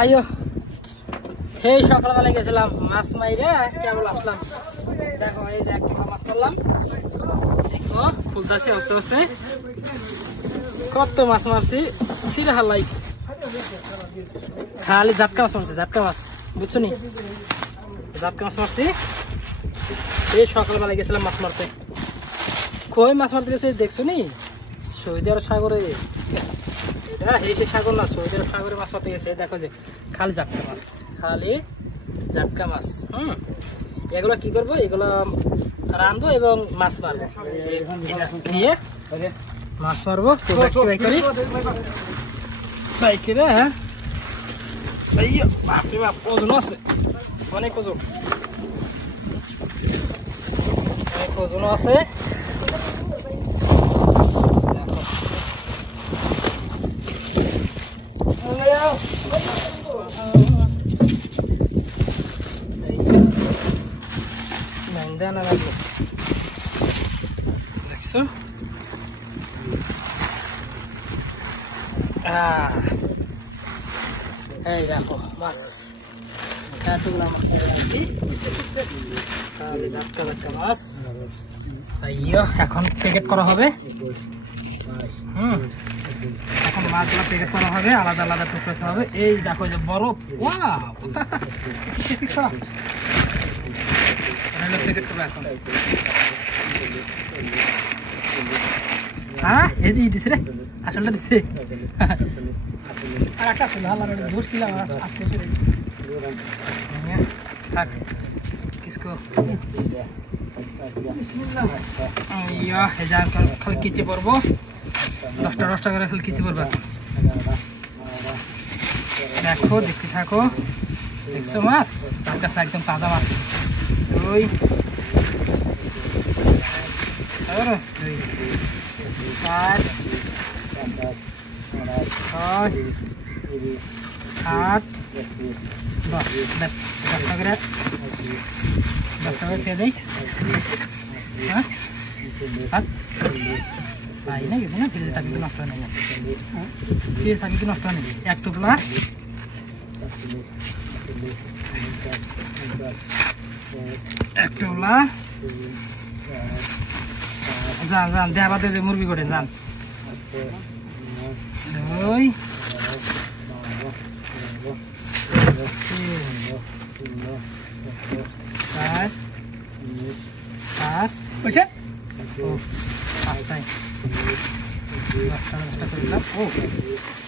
আইও সেই সকালবেলা গেছিলাম মাছ মাইরে কেবল আসলাম। দেখো এই যে একটা মাছ করলাম, দেখো খুলতেছি আস্তে আস্তে। কত মাছ মারছি সিরে হালাই, খালি জাটকা মাছ মারছি, জাটকা মাছ বুঝছো নি, জাটকা মাছ মারছি। এই সকালবেলা গেছিলাম মাছ মারতে, কই মাছ মারতে গেছে দেখছো নি সৌদি আরব সাগরে। এটা এই সে সাগর না, সৌদি আরব সাগরে মাছ মারতে গেছে। দেখো যে খালি জাটকা মাছ, খালি জাটকা মাছ। এগুলো কি করবো, এগুলো রানবো এবং মাছ মারবো, নিয়ে মাছ মারবো। বাইকেরা হ্যাঁ ওজন আছে, অনেক ওজন, অনেক ওজন আছে। দেখছো এই দেখো মাছ, এতগুলা মাছ জাটকা জাটকা মাছ। এখন প্যাকেট করা হবে। এখন মাছগুলো প্যাকেট করা হবে, আলাদা আলাদা টুকরো হবে। এই দেখো যে বরফ, প্যাকেট করবো এখন। হ্যাঁ এই যে দিছে রে, আসলটা দিচ্ছে। আর একটা ছিল হালার ধরছিলাম থাক কিসকো খালি কিচে পড়বো, 10টা করে খালি কিচে পড়বো। দেখো দেখতে থাকো, দেখছো মাছ তার কাছে একদম তাজা মাছ। ওই 4 6 8 10 10 দেই। তাই না কিছু না, ফ্রিজে থাকি তো নষ্ট হয় না, ফ্রিজে থাকি তো নষ্ট হয় নাকি। এক টুকলা যান যান দেয়া বাদে যে মুরগি করে যান। 2 4 5 বুঝছে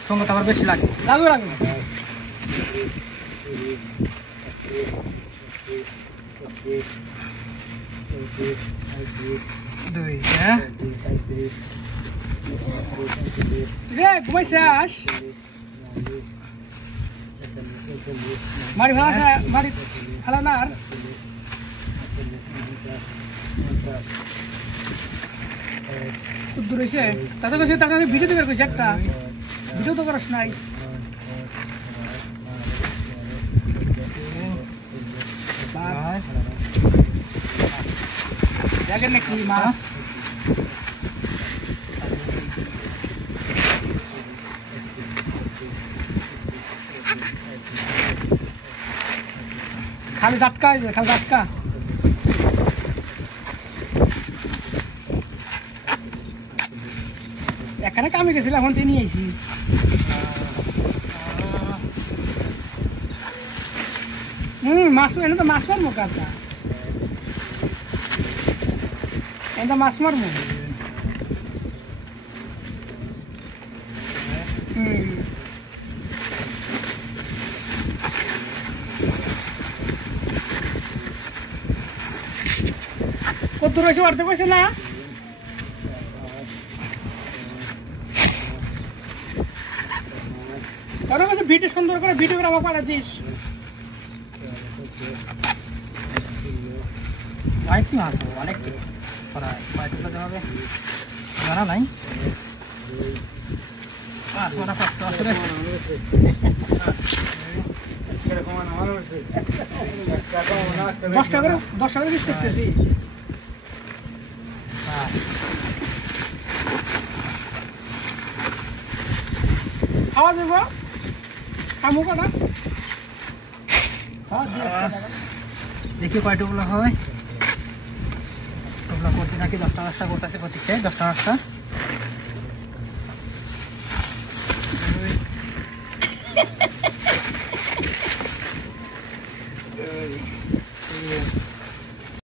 সঙ্গটা আবার বেশি লাগবে, লাগবে লাগবে। 2 ঘুমাইছে আস মারি ভাড়া মারি ফেলা না। আর দূর হয়েছে তাদের কাছে, তার কাছে ভিডিও তো বের করছে, একটা ভিডিও তো করাস নাই। দেখেন নাকি মাছ খালি জাটকা, খালি জাটকা। এখানে কামে গেছিলাম, এখন তিনি আইছি। মাছ এনে তো মাছ মারবো, কাজটা এনে তো মাছ মারবো। কত রয়েছে বাড়তে পারছে না। কারো কাছে ভিডিও সুন্দর করে ভিডিও করে আমার পাঠা দিস। অনেকটি মাছ হবে, অনেকটি হবে জানা নাই। মাছ মারা কষ্ট আছে রে। 10 টাকা করে বিশ করতেছি। খাওয়া দেবো দেখি কয় টুকলা হয় টুকলা করতে নাকি 10টা 10টা করতেছে প্রত্যেকটাই 10টা 10টা